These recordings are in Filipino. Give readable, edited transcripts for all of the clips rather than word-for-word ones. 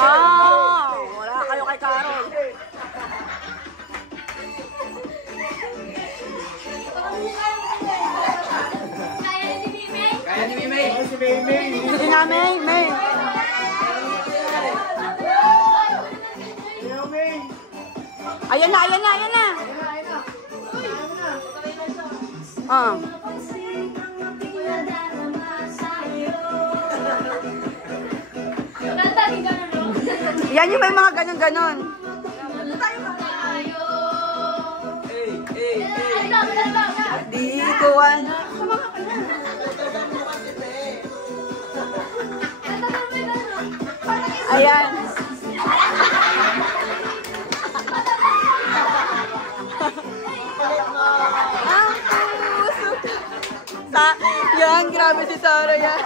Ah, wala kayo kay Carol. Kaya ni Mimay. Si Maymay. Hindi namin, May. Ayan na, ayan na, ayan na. Ah. Yan yung may mga ganon-ganon. Dito, ayan. Yan, grabe si Sarah yan.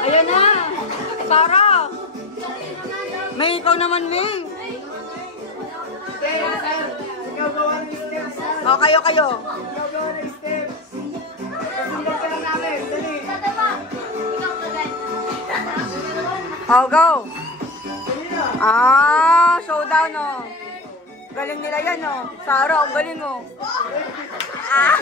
Ayan na. Sarah. May ikaw naman, May. O, kayo. Oh, go. Ah, showdown, oh. Galing nila yan, oh. Sarah, ang galing, oh. Ah.